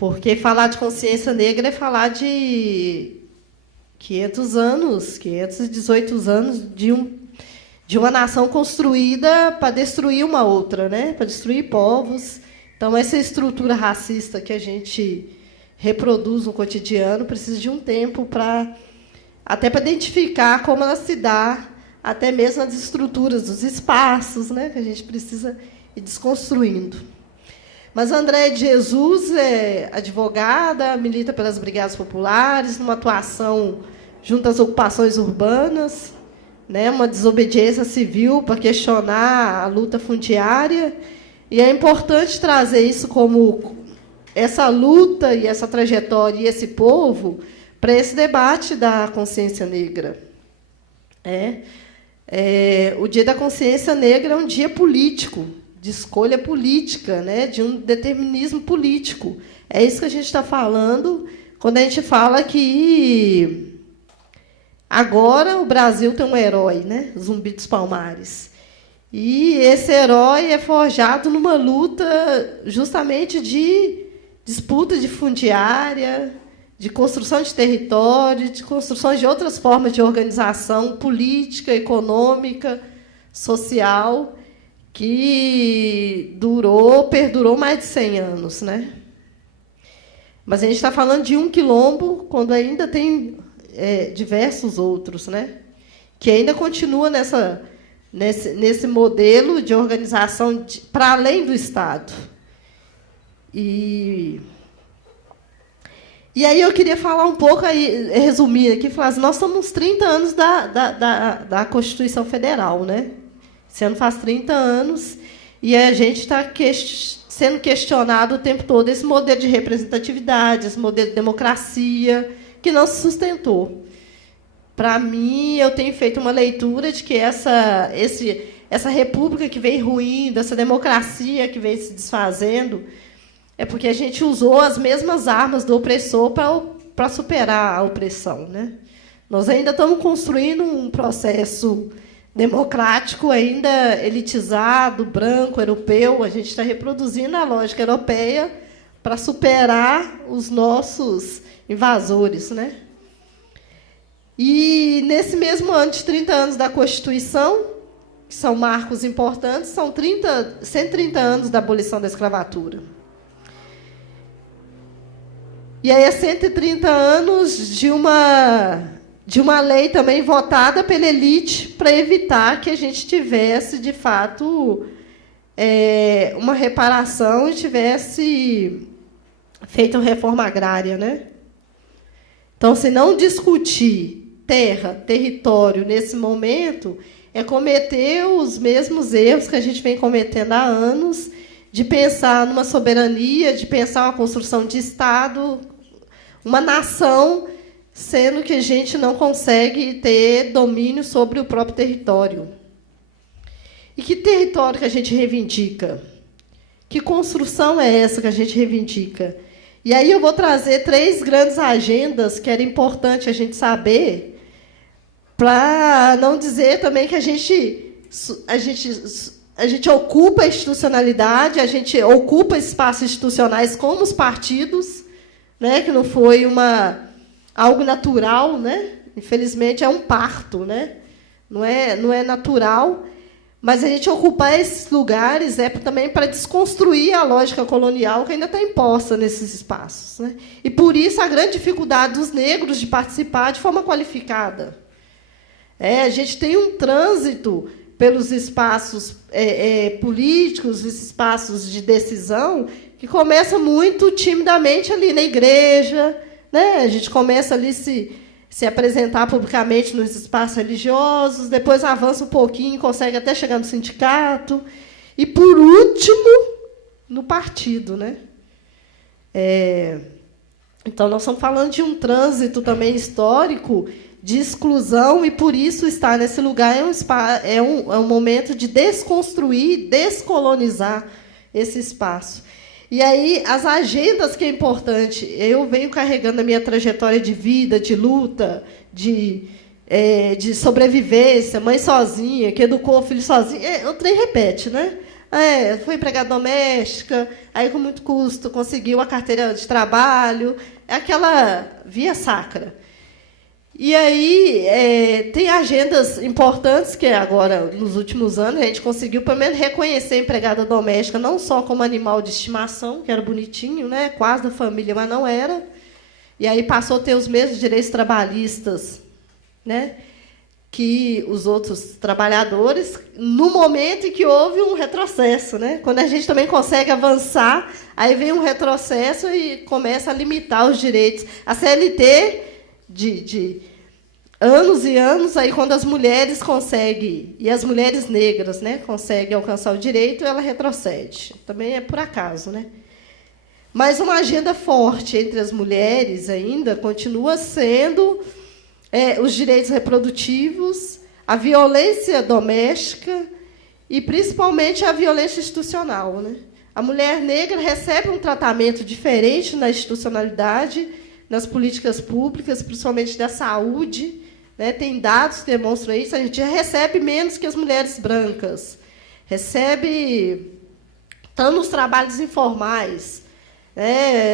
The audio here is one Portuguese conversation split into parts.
Porque falar de consciência negra é falar de 500 anos, 518 anos de uma nação construída para destruir uma outra, né? Para destruir povos. Então, essa estrutura racista que a gente reproduz no cotidiano precisa de um tempo até para identificar como ela se dá, até mesmo nas estruturas dos espaços, né? Que a gente precisa ir desconstruindo. Mas a Andréia de Jesus é advogada, milita pelas brigadas populares, numa atuação junto às ocupações urbanas, né, uma desobediência civil para questionar a luta fundiária. E é importante trazer isso como essa luta e essa trajetória e esse povo para esse debate da consciência negra. O Dia da Consciência Negra é um dia político, de escolha política, né, de um determinismo político. É isso que a gente está falando quando a gente fala que agora o Brasil tem um herói, né, Zumbi dos Palmares. E esse herói é forjado numa luta justamente de disputa de fundiária, de construção de território, de construção de outras formas de organização política, econômica, social, que perdurou mais de 100 anos, né? Mas a gente está falando de um quilombo, quando ainda tem diversos outros, né? Que ainda continua nesse modelo de organização para além do Estado. E aí eu queria falar um pouco, resumir aqui, falar assim, nós estamos nos 30 anos da Constituição Federal, né? Esse ano faz 30 anos, e a gente está sendo questionado o tempo todo esse modelo de representatividade, esse modelo de democracia, que não se sustentou. Para mim, eu tenho feito uma leitura de que essa república que vem ruindo, essa democracia que vem se desfazendo, é porque a gente usou as mesmas armas do opressor para superar a opressão, né? Nós ainda estamos construindo um processo democrático, ainda elitizado, branco, europeu. A gente está reproduzindo a lógica europeia para superar os nossos invasores, né? E, nesse mesmo ano de 30 anos da Constituição, que são marcos importantes, são 130 anos da abolição da escravatura. E aí é 130 anos de uma lei também votada pela elite para evitar que a gente tivesse, de fato, uma reparação e tivesse feito uma reforma agrária, né? Então, se não discutir terra, território, nesse momento, é cometer os mesmos erros que a gente vem cometendo há anos, de pensar numa soberania, de pensar uma construção de Estado, uma nação, sendo que a gente não consegue ter domínio sobre o próprio território. E que território que a gente reivindica? Que construção é essa que a gente reivindica? E aí eu vou trazer 3 grandes agendas que era importante a gente saber, para não dizer também que a gente ocupa a institucionalidade, a gente ocupa espaços institucionais como os partidos, né, que não foi algo natural, né? Infelizmente, é um parto, né? Não é natural, mas a gente ocupar esses lugares também para desconstruir a lógica colonial que ainda está imposta nesses espaços, né? E, por isso, a grande dificuldade dos negros de participar de forma qualificada. A gente tem um trânsito pelos espaços políticos, esses espaços de decisão, que começa muito timidamente ali na igreja, né? A gente começa ali se apresentar publicamente nos espaços religiosos, depois avança um pouquinho, consegue até chegar no sindicato, e, por último, no partido, né? Então, nós estamos falando de um trânsito também histórico de exclusão, e, por isso, estar nesse lugar é um momento de desconstruir, descolonizar esse espaço. E aí, as agendas que é importante, eu venho carregando a minha trajetória de vida, de luta, de sobrevivência, mãe sozinha, que educou o filho sozinha. O trem repete, né? Foi empregada doméstica, aí com muito custo conseguiu a carteira de trabalho, aquela via sacra. E aí tem agendas importantes que agora, nos últimos anos, a gente conseguiu, pelo menos, reconhecer a empregada doméstica não só como animal de estimação, que era bonitinho, né, quase da família, mas não era. E aí passou a ter os mesmos direitos trabalhistas, né, que os outros trabalhadores, no momento em que houve um retrocesso. Né? Quando a gente também consegue avançar, aí vem um retrocesso e começa a limitar os direitos. A CLT, de anos e anos, aí, quando as mulheres conseguem, e as mulheres negras, né, conseguem alcançar o direito, ela retrocede. Também é por acaso. Né? Mas uma agenda forte entre as mulheres ainda continua sendo os direitos reprodutivos, a violência doméstica e, principalmente, a violência institucional. Né? A mulher negra recebe um tratamento diferente na institucionalidade, nas políticas públicas, principalmente da saúde. Né? Tem dados que demonstram isso. A gente recebe menos que as mulheres brancas. Recebe, estão nos trabalhos informais.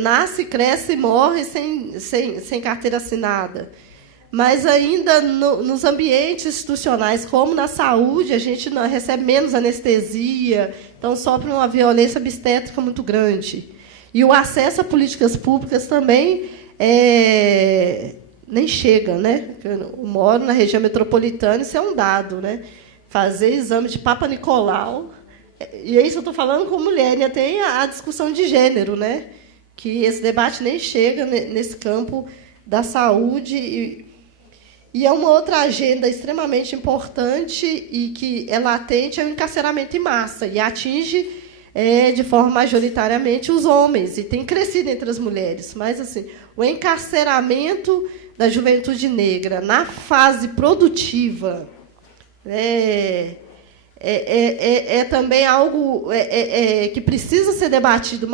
Nasce, cresce e morre sem carteira assinada. Mas ainda nos ambientes institucionais, como na saúde, a gente recebe menos anestesia, então sofre uma violência obstétrica muito grande. E o acesso a políticas públicas também nem chega. Né? Eu moro na região metropolitana, isso é um dado. Né? Fazer exame de Papa Nicolau, e é isso eu estou falando com mulher, e tem a discussão de gênero, né? Que esse debate nem chega nesse campo da saúde. E é uma outra agenda extremamente importante e que é latente, é o encarceramento em massa, e atinge de forma majoritariamente os homens, e tem crescido entre as mulheres. Mas assim, o encarceramento da juventude negra na fase produtiva também algo que precisa ser debatido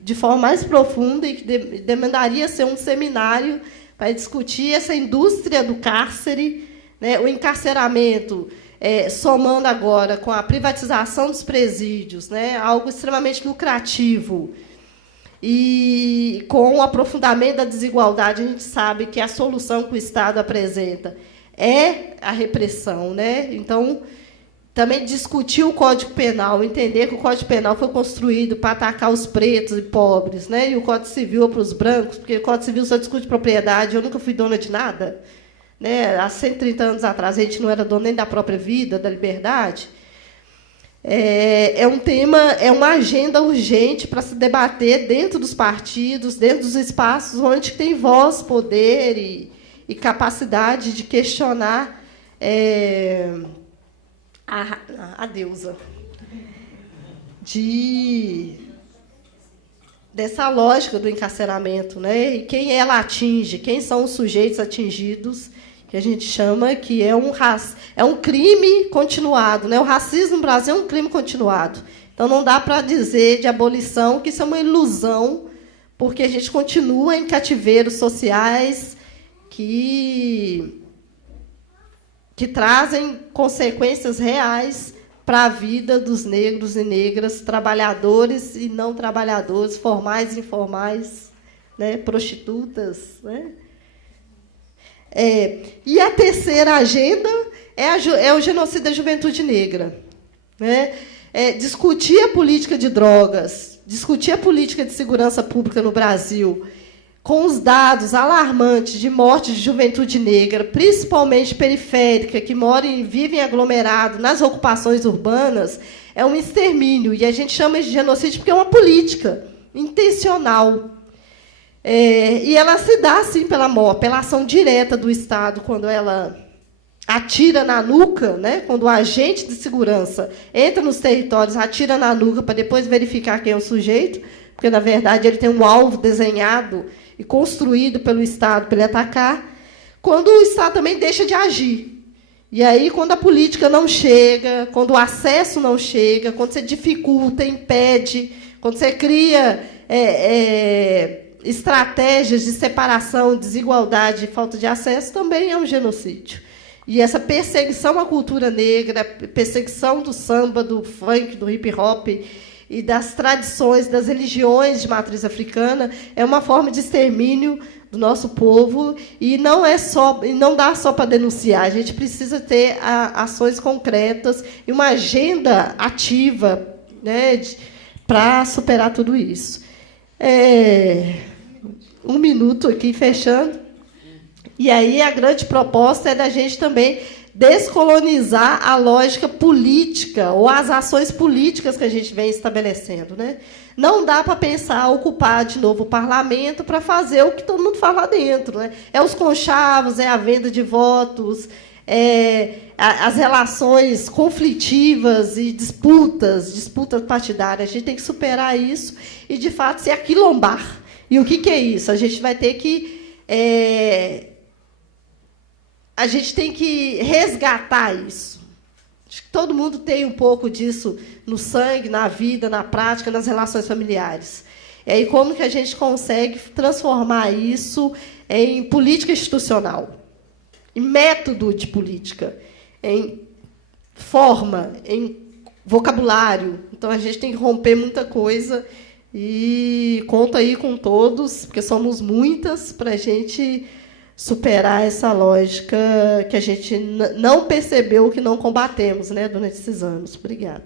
de forma mais profunda e que demandaria ser um seminário para discutir essa indústria do cárcere, né, o encarceramento, somando agora com a privatização dos presídios, né, algo extremamente lucrativo, e com o aprofundamento da desigualdade. A gente sabe que a solução que o Estado apresenta é a repressão. Né? Então, também discutir o Código Penal, entender que o Código Penal foi construído para atacar os pretos e pobres, né? E o Código Civil para os brancos, porque o Código Civil só discute propriedade. Eu nunca fui dona de nada. Né? Há 130 anos atrás, a gente não era dona nem da própria vida, da liberdade. É um tema, é uma agenda urgente para se debater dentro dos partidos, dentro dos espaços onde tem voz, poder e capacidade de questionar a deusa, dessa lógica do encarceramento, né? E quem ela atinge, quem são os sujeitos atingidos, que a gente chama que é um crime continuado. Né? O racismo no Brasil é um crime continuado. Então, não dá para dizer de abolição que isso é uma ilusão, porque a gente continua em cativeiros sociais que trazem consequências reais para a vida dos negros e negras, trabalhadores e não trabalhadores, formais e informais, né, prostitutas. Né? E a terceira agenda é o genocídio da juventude negra. Né? Discutir a política de drogas, discutir a política de segurança pública no Brasil, com os dados alarmantes de morte de juventude negra, principalmente periférica, que vive em aglomerado, nas ocupações urbanas, é um extermínio. E a gente chama de genocídio porque é uma política intencional. E ela se dá, assim, pela ação direta do Estado, quando ela atira na nuca, né? Quando o agente de segurança entra nos territórios, atira na nuca para depois verificar quem é o sujeito, porque, na verdade, ele tem um alvo desenhado e construído pelo Estado para ele atacar, quando o Estado também deixa de agir. E aí, quando a política não chega, quando o acesso não chega, quando você dificulta, impede, quando você cria estratégias de separação, desigualdade e falta de acesso, também é um genocídio. E essa perseguição à cultura negra, perseguição do samba, do funk, do hip-hop e das tradições, das religiões de matriz africana, é uma forma de extermínio do nosso povo, e não dá só para denunciar. A gente precisa ter ações concretas e uma agenda ativa, né, para superar tudo isso. 1 minuto aqui, fechando. E aí a grande proposta é da gente também descolonizar a lógica política ou as ações políticas que a gente vem estabelecendo, né? Não dá para pensar ocupar de novo o parlamento para fazer o que todo mundo faz lá dentro, né? É os conchavos, é a venda de votos, as relações conflitivas e disputas partidárias. A gente tem que superar isso e, de fato, se aquilombar. E o que é isso? A gente vai ter que a gente tem que resgatar isso. Acho que todo mundo tem um pouco disso no sangue, na vida, na prática, nas relações familiares. E aí, como que a gente consegue transformar isso em política institucional, em método de política, em forma, em vocabulário? Então, a gente tem que romper muita coisa e conto aí com todos, porque somos muitas, para a gente superar essa lógica que a gente não percebeu, que não combatemos, né, durante esses anos. Obrigada.